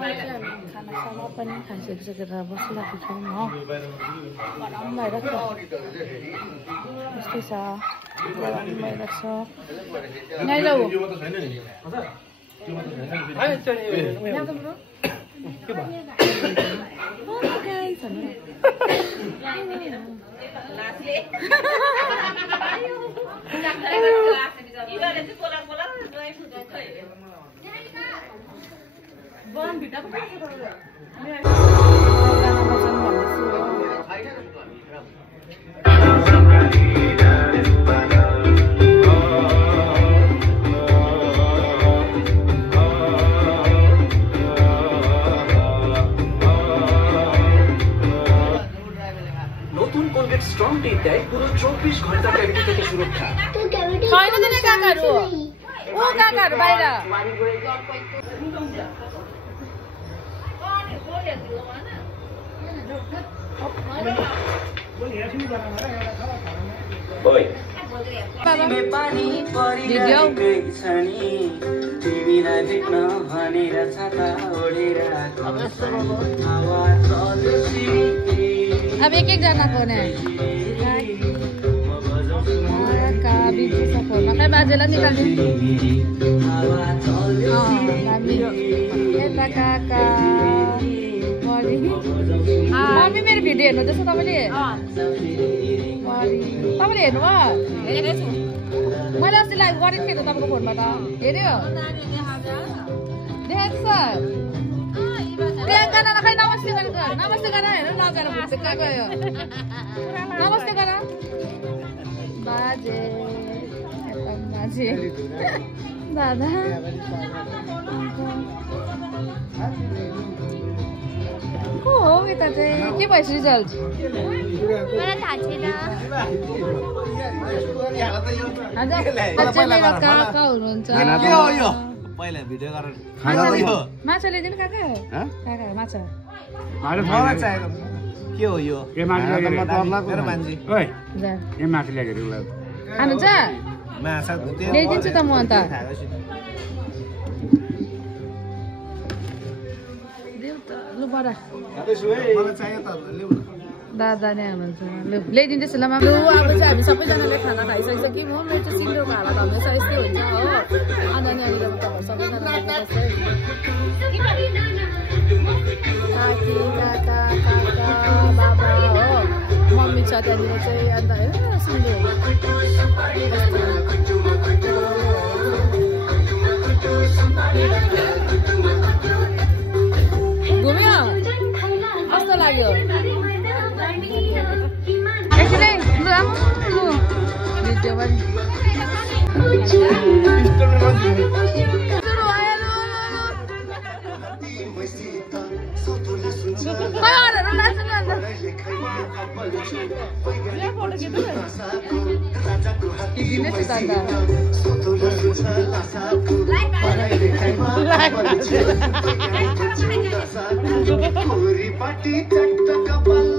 खानासाना पनि खाइसकिसकेर बसिरहेको छौँ हो गरम भइरहेको यस्तै छ गरम भइरहेको छ यहीँ जाऊ নতুন কোলগেট স্ট্রং টিথ দেয় পুরো 24 ঘন্টা ক্যাভিটি থেকে সুরক্ষা। छैन त नि काकाहरु ओ काकाहरु बाहिर ओइ पानी भिडियो तिमीलाई देख्न भनेर छाता ओढेर अब एक जना को ने का बिजी सा फोन मा बाजेला निकाल्नु यता काका मरि मम्मी मेरो भिडियो हेर्नु जस्तो तपाईले तपाईले हेर्नु भयो हेरेको छु मैले अस्ति लाइभ गरेको थिएँ तपाईको फोनबाट हेर्यो देख्छ प्रियंका नाना खै नमस्ते गरेको नमस्ते गर हेर्नु नगर भुच्चा गयो नमस्ते गर बाजे बाजे दादा को हो यता चाहिँ के भएछ रिजल्ट मलाई थाहा छैन मेरो काका हुनुहुन्छ पहिला भिडियो गरेर माछा ल्याइदिनु काका काका माछा मलाई चाहिएको के हो यो ए माछा मेरो मान्छे ओइ ए माछा ल्याएर खानुहुन्छ माछा ल्याइदिन्छु त म अन्त देऊ त लु बडा मलाई चाहियो त ल्याउ न दादा नै हुनुहुन्छ लु ल्याइदिन्छु ल मामा लु अब चाहिँ हामी सबैजनाले खाना खाइसकिसक्यौँ हो मेरो चाहिँ सिङ्गोको हालत हमेसा यस्तै हुन्छ हो अन्त नि अनि तपाईँ सबैजना काकी काका काका बाबा हो मम्मी छ त्यहाँनिर चाहिँ अन्त हेर सिङ्गो घुम्यो कस्तो लाग्यो एकछिनै लु भिडियो पनि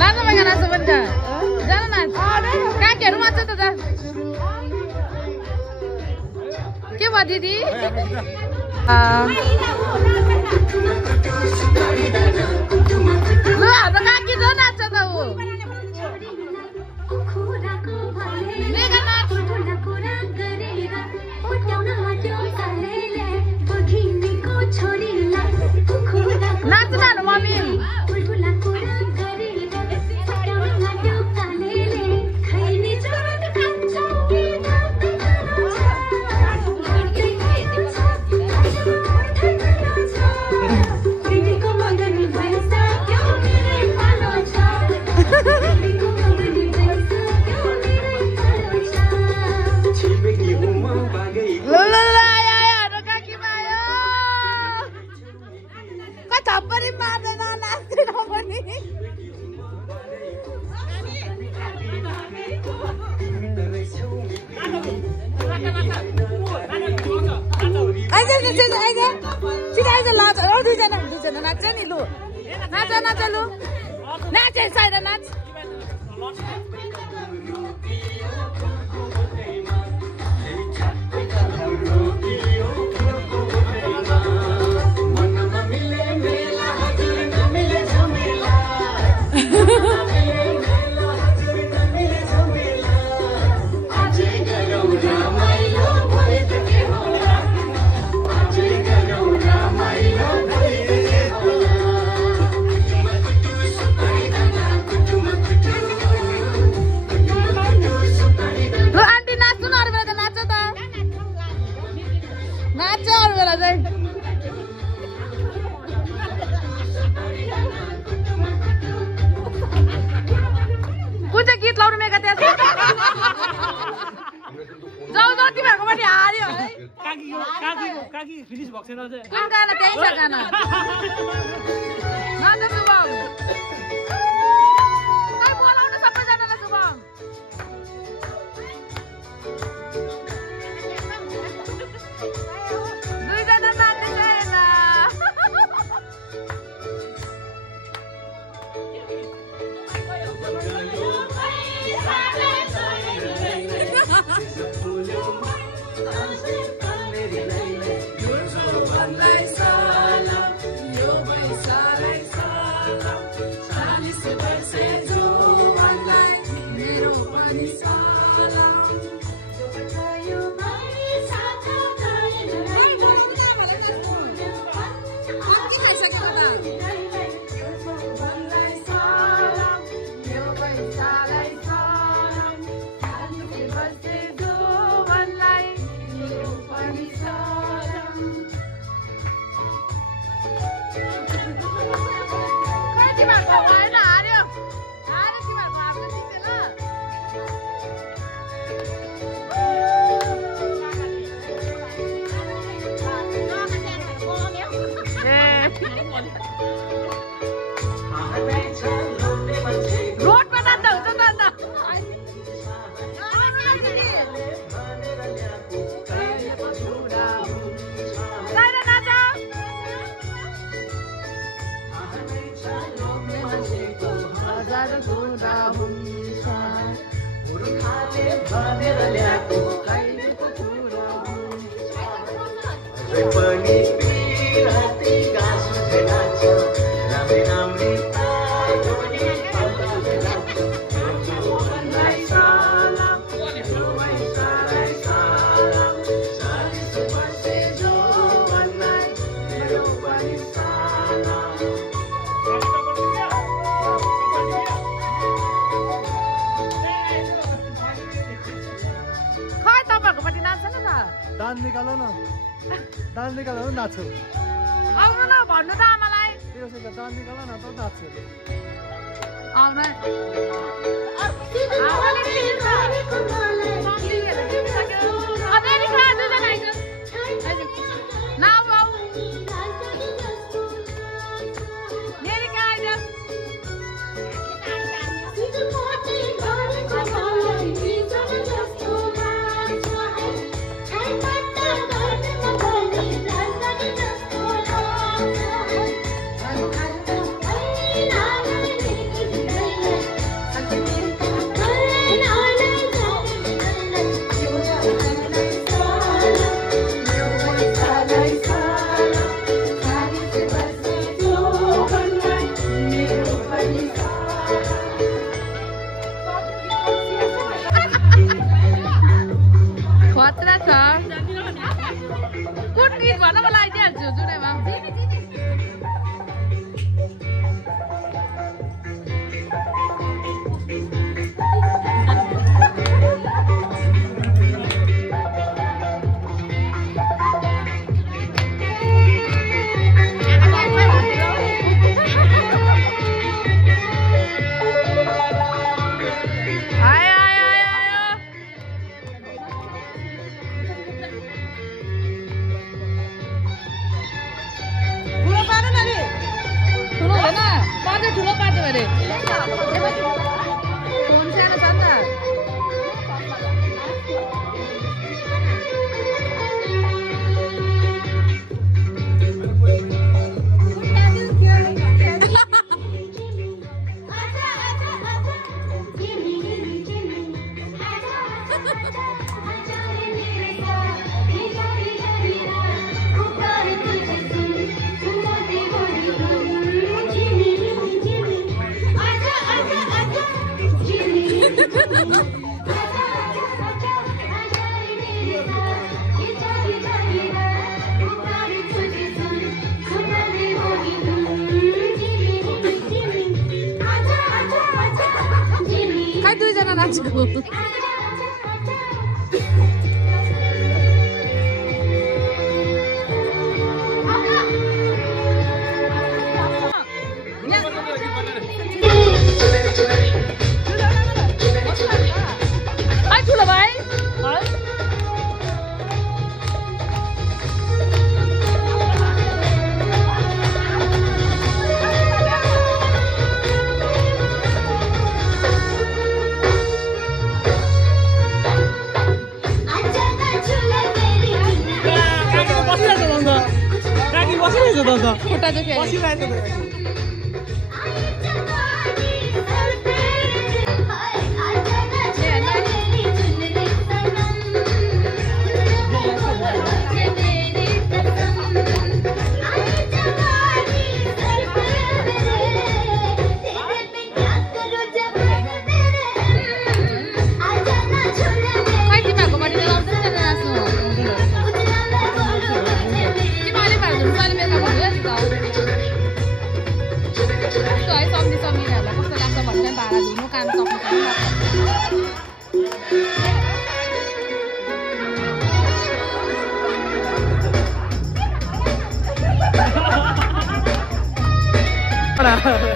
लानु भएन नाच्नु पनि त जानु नाच काकीहरू मान्छ त के भयो दिदी ल हाम्रो काकी जो नाच्छ त ऊ नाच्नु न मम्मी नाच नि लु नाच नाच लु नाच साइड नाच काकी फिनिश भएको छैन अझै कुन गाना त्यही छ गाना नाच शुभम कहाँ बोलाउनु सबैजनालाई शुभम दुईजना नाच्दैछ हेर्न डान्स निकाल न नाच्छु आउनु न भन्नु त आमालाई त्यसो डान्स निकाल न त नाच्छु आउन आमाले अदेरी खा दुईजना आइज न आऊ मेरी कहाँ आइज खतरा छ कुन गीत भन म लगाइदिइहाल्छु जुनैमा दुईजना नाच्नु ठुलो भाइ दादा खुट्टा दुख्यो अरे। खै तिमीहरूको बडी लगाउँछ नि त नाच्नु तिमीहरूले भएर मैले मेकअप गर्छु है सम्झी सम्झिनेहरूलाई कस्तो लाग्छ भन्छ भाडा धुनु काम सक्नु पर्छ